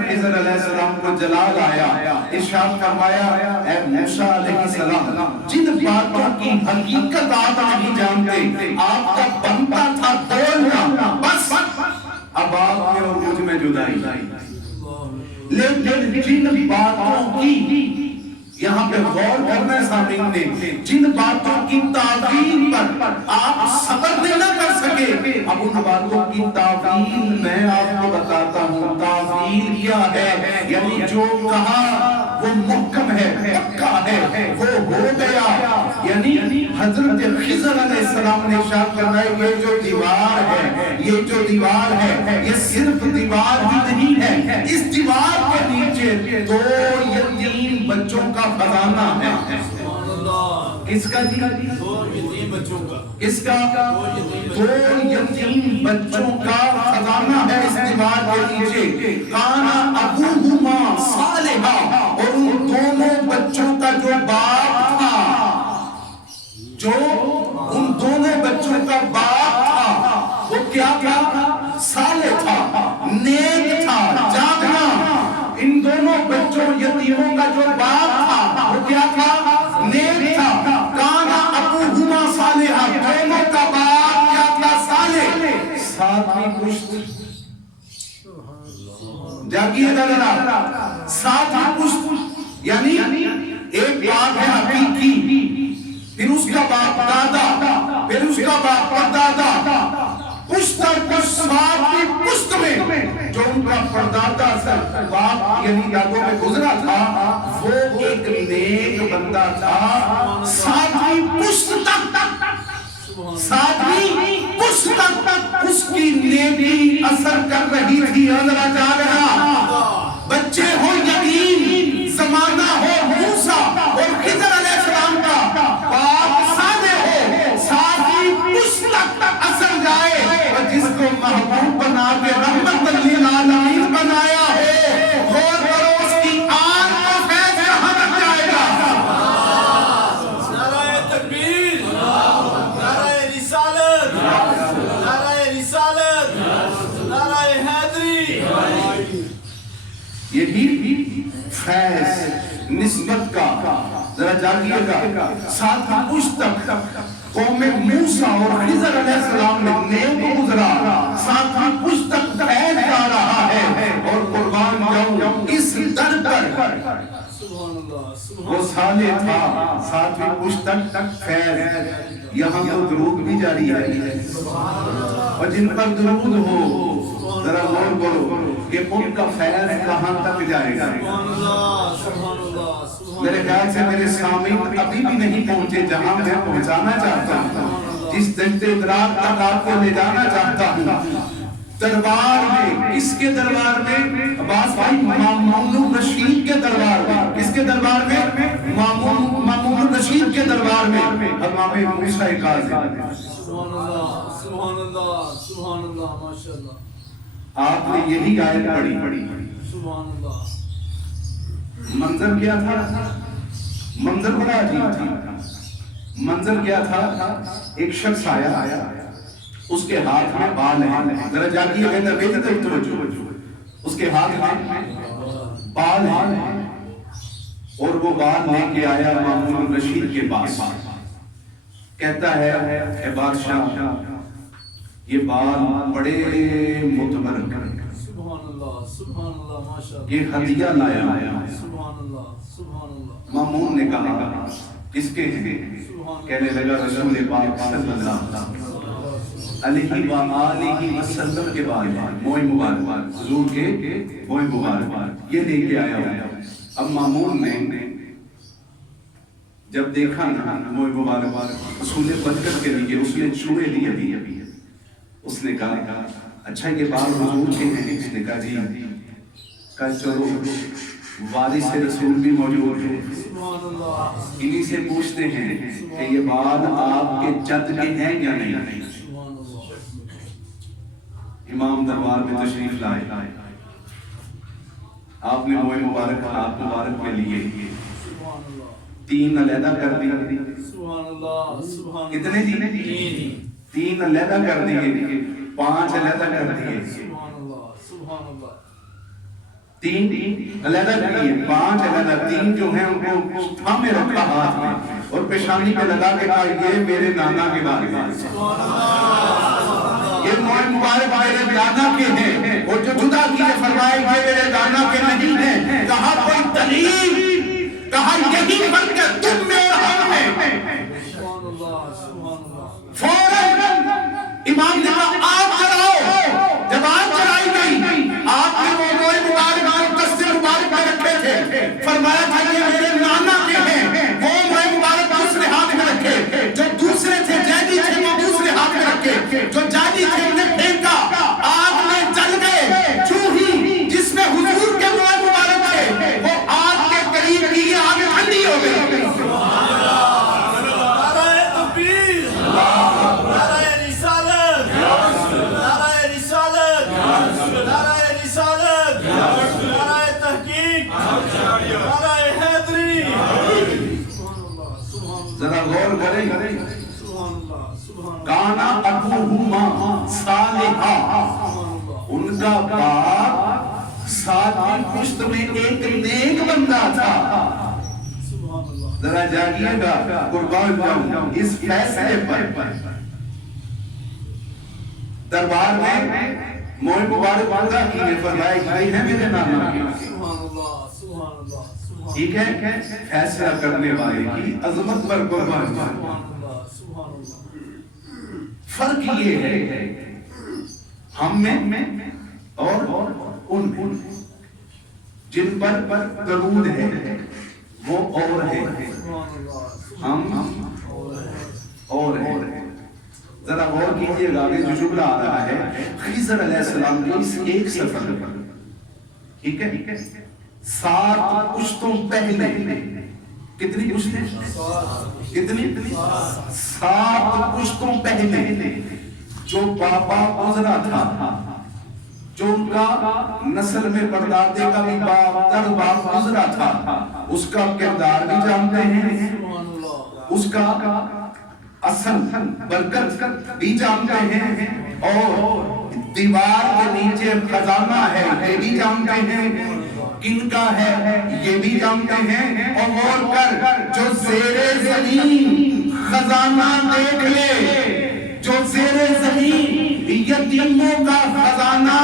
خضر علیہ السلام کو جلال آیا، ارشاد فرمایا اے موسیٰ علیہ السلام جن باتوں کی حقیقت آپ نہیں جانتے، آپ کا بنتا تھا بولنا، بس اب آپ میں اور مجھ میں جدائی، لیکن جن باتوں کی، یہاں پہ غور کرنا ہے سامعین نے، جن باتوں کی تعویل پر آپ صبر نہ کر سکے، اب ان باتوں کی تعویل میں آپ کو بتاتا ہوں۔ تعویل کیا ہے؟ یعنی جو کہا وہ محکم ہے، پکا ہے، وہ ہو گیا۔ یعنی حضرت خضر علیہ السلام نے ارشاد فرمایا یہ جو دیوار ہے، یہ جو دیوار ہے، یہ صرف دیوار ہی نہیں ہے، اس دیوار کے نیچے دو یتیم بچوں کا خزانہ ہے۔ کس کا جی؟ دو یتیم بچوں کا۔ کس کا؟ دو یتیم بچوں کا خزانہ ہے اس دیوار کے نیچے۔ کانا ابوہما صالحا، اور ان دونوں بچوں کا جو باپ تھا، جو ان دونوں بچوں کا باپ تھا وہ کیا تھا؟ صالح تھا، نیک تھا، جاگنا۔ ان دونوں بچوں یتیموں کا جو باپ تھا وہ کیا تھا؟ نیک تھا۔ کانا ابوہما صالحا، دونوں کا باپ کیا تھا؟ صالح۔ ساتویں پشت، جاگیے ذرا، ساتویں پشت یعنی ایک باپ ہے حقیقی، پھر اس کا باپ دادا، پھر اس کا باپ پردادا، پشت اور پشت ساتویں پشت میں جو ان کا پردادا باپ یعنی دادوں میں گزرا تھا وہ ایک نیک بندہ تھا۔ ساتویں پشت تک، ساتویں پشت تک اس کی نیکی اثر کر رہی تھی۔ اندرا جا رہا بچے ہو یتیم، زمانہ ہو موسیٰ اور خضر علیہ السلام کا باپ صالح ہو، ساتویں پشت تک اثر جائے، اور جس کو محبوب بنا کے رحمت للعالمین بنایا ہو، غور کرو اس کی آن کا فیض کہاں تک جائے گا۔ نعرہ تکبیر، نعرہ رسالت، نعرہ رسالت، نعرہ حیدری۔ یہی فیض نسبت کا، ذرا جاگیے گا، ساتویں پشت تک قوم موسیٰ اور خضر علیہ السلام نے نیک گزرا، ساتویں پشت تک فیض جا رہا ہے، اور قربان جاؤں اس در پر وہ صالح تھا، ساتویں پشت تک فیض۔ یہاں تو درود بھی جاری ہے، اور جن پر درود ہو ذرا غور کرو کہ ان کا فیض کہاں تک جائے گا۔ میرے خیال سے میرے سامعین ابھی بھی نہیں پہنچے جہاں میں پہنچانا چاہتا ہوں، جس دجتے درار تک آپ کو لے جانا چاہتا ہوں۔ دربار میں، کس کے دربار میں؟ عباس بھائی مامون الرشید کے دربار میں۔ کس کے دربار میں؟ مامون الرشید کے دربار میں امام موسیٰ کاظم۔ سبحان اللہ، سبحان اللہ، سبحان اللہ، ماشاءاللہ۔ آپ نے یہی آیت پڑھی، سبحان اللہ۔ منظر کیا تھا؟ منظر بڑا عجیب تھا۔ منظر کیا تھا؟ ایک شخص آیا، اس کے ہاتھ میں بال ہیں، ذرا جاگیے گا، بیٹے توجہ، اس کے ہاتھ میں بال ہیں، اور وہ بال لے کے آیا مامون الرشید کے پاس، کہتا ہے اے بادشاہ یہ بال بڑے متبرک ہیں، سبحان اللہ، سبحان اللہ، ماشاءاللہ، یہ ہدیہ لایا۔ سبحان اللہ، سبحان اللہ۔ مامون نے کہا کس کے ہیں؟ کہنے لگا رسول پاک صلی اللہ علیہ وآلہ وسلم کے بال ہیں، موئے مبارک، حضور کے موئے مبارک، یہ لے کے آیا ہوں۔ اب مامون نے جب دیکھا نا موئے مبارک رسول برکت کے لیے، اس نے چوڑے لیے، اس نے کہا اچھا یہ بال حضور کے ہیں؟ اس نے کہا جی۔ کہا چلو وارث رسول بھی موجود ہیں، انہی سے پوچھتے ہیں کہ یہ بال آپ کے جد کے ہیں یا نہیں۔ امام دربار میں تشریف لائے، آپ نے موئے مبارک ہاتھ مبارک میں لیے، 3 علیحدہ کر دی۔ کتنے دی؟ 3 علیحدہ کر دیے، 5 علیحدہ کر دیے۔ تین علیحدہ کیے، 5 علیحدہ، 3 جو ہیں ان کو تھامے رکھا ہاتھ میں اور پیشانی پہ لگا کے کہا یہ میرے نانا کے بارے میں، یہ موئے مبارک میرے نانا کے ہیں، اور جو جدا کیے فرمایا یہ میرے نانا کے نہیں ہیں۔ کہا کوئی دلیل، کہا یہی فرق ہے تم میں اور ہم میں۔ فوراً امام نے کہا آگ جلاؤ، جب آگ جلائی گئی آپ نے وہ موئے مبارک اور دستے مبارک میں رکھے تھے، فرمایا تھا یہ میرے نانا کے ہیں، وہ موئے مبارک دوسرے ہاتھ میں رکھے، جو دوسرے تھے جیدی تھے وہ دوسرے ہاتھ میں رکھے، جو جیدی تھے انہیں پھینکا، آگ میں جل گئے، جو ہی جس میں حضور کے موئے مبارک تھے وہ آگ کے قریب کی آگ ٹھنڈی ہو گئی۔ ذرا غور کریں، کانا ابوہما صالحا، ان کا باپ ساتویں پشت میں ایک نیک بندہ تھا۔ ذرا جانیے گا، قربان جاؤں اس فیصلے پر دربار میں موئے مبارک پورا کی نے فرمایا یہ ہے میرے نانا کے، ٹھیک ہے، فیصلہ کرنے والے کی عظمت پر قربان جاؤں۔ فرق یہ ہے ہم میں اور ان میں، جن پر درود ہے وہ اور ہے، ہم اور ہیں۔ ذرا غور کیجئے گا کہ جو جملہ آ رہا ہے خضر علیہ السلام کے اس ایک سفر پر، ٹھیک ہے، 7 پشتوں پہلے، کتنی پشتیں؟ کتنی؟ 7 پشتوں پہلے جو بابا گزرا تھا، جو ان کا نسل میں پردادے کا بھی باپ در باپ گزرا تھا، اس کا کردار بھی جانتے ہیں، اس کا اصل برکت بھی جانتے ہیں، اور دیوار کے نیچے خزانہ ہے یہ بھی جانتے ہیں، کن کا ہے یہ بھی جانتے ہیں، اور غور کر جو زیر زمین خزانہ دیکھ لے، جو زیر زمین یتیموں کا خزانہ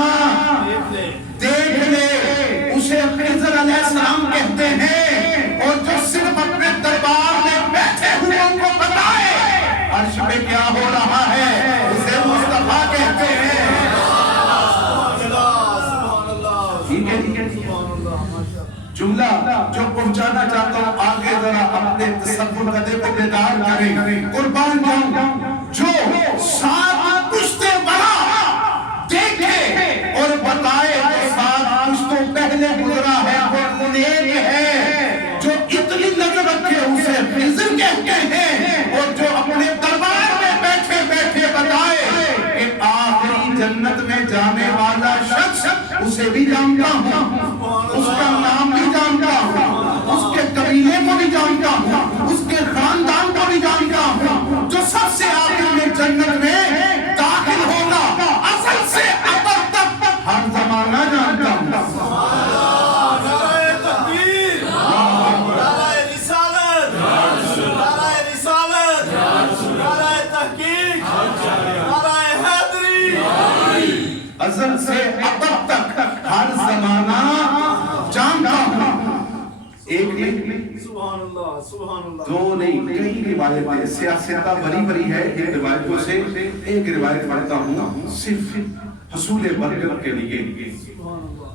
دیکھ لے، اسے خضر علیہ السلام کہتے ہیں، اور جو صرف اپنے دربار میں بیٹھے ہوئے ان کو بتائے عرش پہ کیا ہو رہا ہے، اسے مصطفیٰ کہتے ہیں۔ ٹھیک ہے، جملہ جو پہنچانا چاہتا ہوں آگے ذرا اپنے تصور کا دے کو بیدار کریں، قربان جاؤں، جو 7 پشتیں بڑا دیکھے اور بتائے جو 7 پشتوں پہلے گزرا ہے وہ منیر ہے، جو اتنی نظر رکھے اسے خضر کہتے ہیں، اور جو اپنے دربار میں بیٹھے بیٹھے بتائے کہ آخری جنت میں جانے والا شخص اسے بھی جانتا ہوں، اس کا نام بھی جانتا ہوں، اس کے قبیلے کو بھی جانتا ہوں، اس کے خاندان کو بھی جانتا ہوں، جو سب سے آخر میں جنت میں داخل ہوگا، اصل سے ابد تک ہر زمانہ جانتا ہوں۔ ازل سے ابد تک ہر زمانہ جانتا ہوں۔ ایک نہیں، سبحان اللہ، سبحان اللہ، 2 نہیں، کئی روایتیں، سیاستہ بری بری ہے ان روایتوں سے ایک روایت پڑھتا ہوں صرف حصول برکت کے لیے۔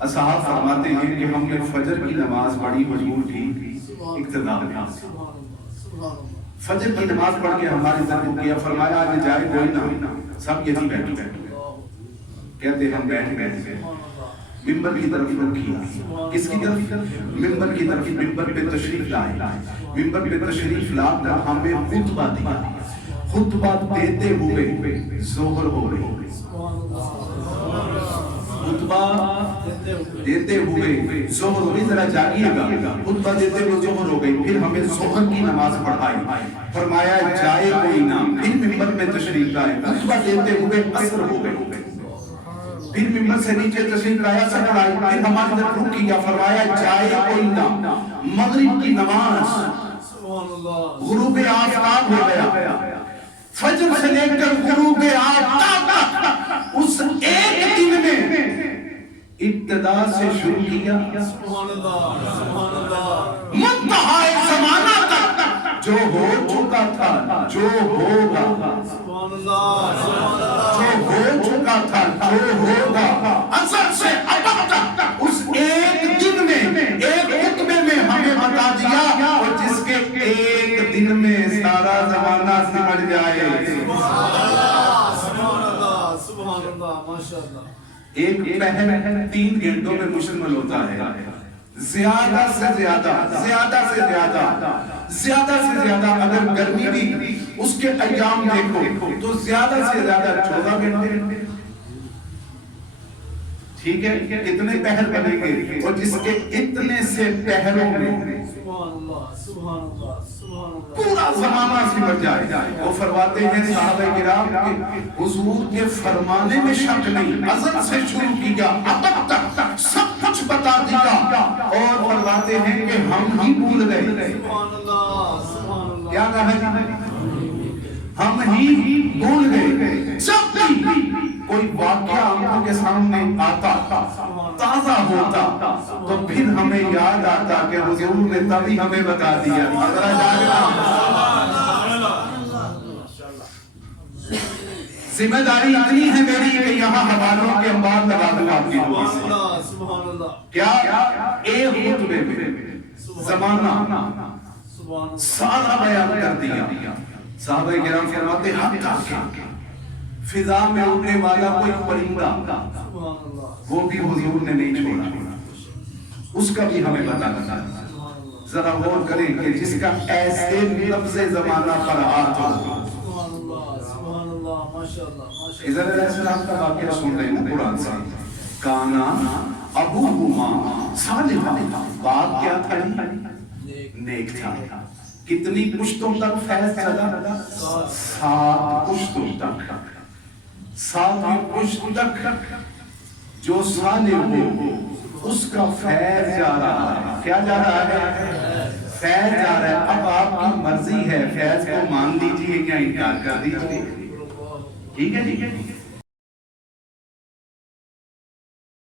اصحاب فرماتے ہیں کہ ہم نے فجر کی نماز پڑھی، حضور کی اقتداء تھا، فجر کی نماز پڑھ کے ہمارے ذکر کیا، فرمایا آج جائے کوئی نہ، سب یہی بیٹھے، کہتے ہم بیٹھ گئے، ممبر کی طرف رخ کیا، کس کی طرف؟ ممبر کی طرف، ممبر پہ تشریف لائے، ممبر پہ تشریف لا کر ہمیں خطبہ دیا، خطبہ دیتے ہوئے ظہر ہو گئی، خطبہ دیتے ہوئے ظہر ہو گئی، ذرا جانیے گا، خطبہ دیتے ہوئے ظہر ہو گئی، پھر ہمیں ظہر کی نماز پڑھائی، فرمایا جائے کوئی نہ، پھر ممبر پہ تشریف لائے، خطبہ دیتے ہوئے عصر ہو گئی، پھر ممبر سے نیچے تشریف لایا سب آئی، پھر ہماری طرف رخ کیا، فرمایا جائے کوئی نہ، مغرب کی نماز، غروب آفتاب ہو گیا، فجر سے لے کر غروب آفتاب تک اس ایک دن میں ابتدا سے شروع کیا منتہائے زمانہ تک، جو ہو چکا تھا، جو ہوگا، جو ہو چکا تھا، جو ہوگا، ازل سے ابد تک اس ایک دن میں، ایک خطبے میں ہمیں بتا دیا، اور جس کے ایک دن میں سارا زمانہ سمجھ جائے۔ ایک پہر 3 گھنٹوں میں مشتمل ہوتا ہے، زیادہ سے زیادہ، زیادہ سے زیادہ، زیادہ سے زیادہ، اگر گرمی بھی اس کے ایام دیکھو تو زیادہ سے زیادہ 14 گھنٹے، ٹھیک ہے، کتنے پہر بنیں گے، اور جس کے اتنے سے پہروں میں پورا زمانہ سمجھ جائے۔ وہ فرماتے ہیں صحابہ کرام کہ حضور کے فرمانے میں شک نہیں، ازل سے شروع کیا، ابد تک سب کچھ بتا دیا، اور فرماتے ہیں کہ ہم ہی بھول گئے۔ کیا کہا ہے؟ ہم ہی بھول گئے۔ جب بھی کوئی واقعہ آنکھوں کے سامنے آتا، تازہ ہوتا، تو پھر ہمیں یاد آتا کہ حضور نے تبھی ہمیں بتا دیا۔ ذرا جاگنا، ذمہ داری اتنی ہے میری کہ یہاں حوالوں کے انبار لگا دوں آپ کی دعا سے۔ کیا ایک خطبے میں زمانہ سارا بیان کر دیا۔ صحابہ کرام فرماتے حتیٰ کہ فضا میں اڑنے والا کوئی پرندہ وہ بھی حضور نے نہیں چھوڑا، اس کا بھی ہمیں بتانا ہے۔ ذرا غور کریں کہ جس کا ایسے لفظ زمانہ پر ہاتھ ہو۔ خضر علیہ السلام کا واقعہ سن رہے ہیں قرآن سے، کانا ابوہما صالحا، باپ کیا تھا؟ نیک تھا۔ کتنی پشتوں تک فیض چلا؟ 7 پشتوں تک، 7 پشت تک جو صالح ہو اس کا فیض جا رہا ہے۔ کیا جا رہا ہے؟ فیض جا رہا ہے۔ اب آپ کی مرضی ہے، فیض کو مان لیجئے یا انکار کر دیجئے، ٹھیک ہے جی؟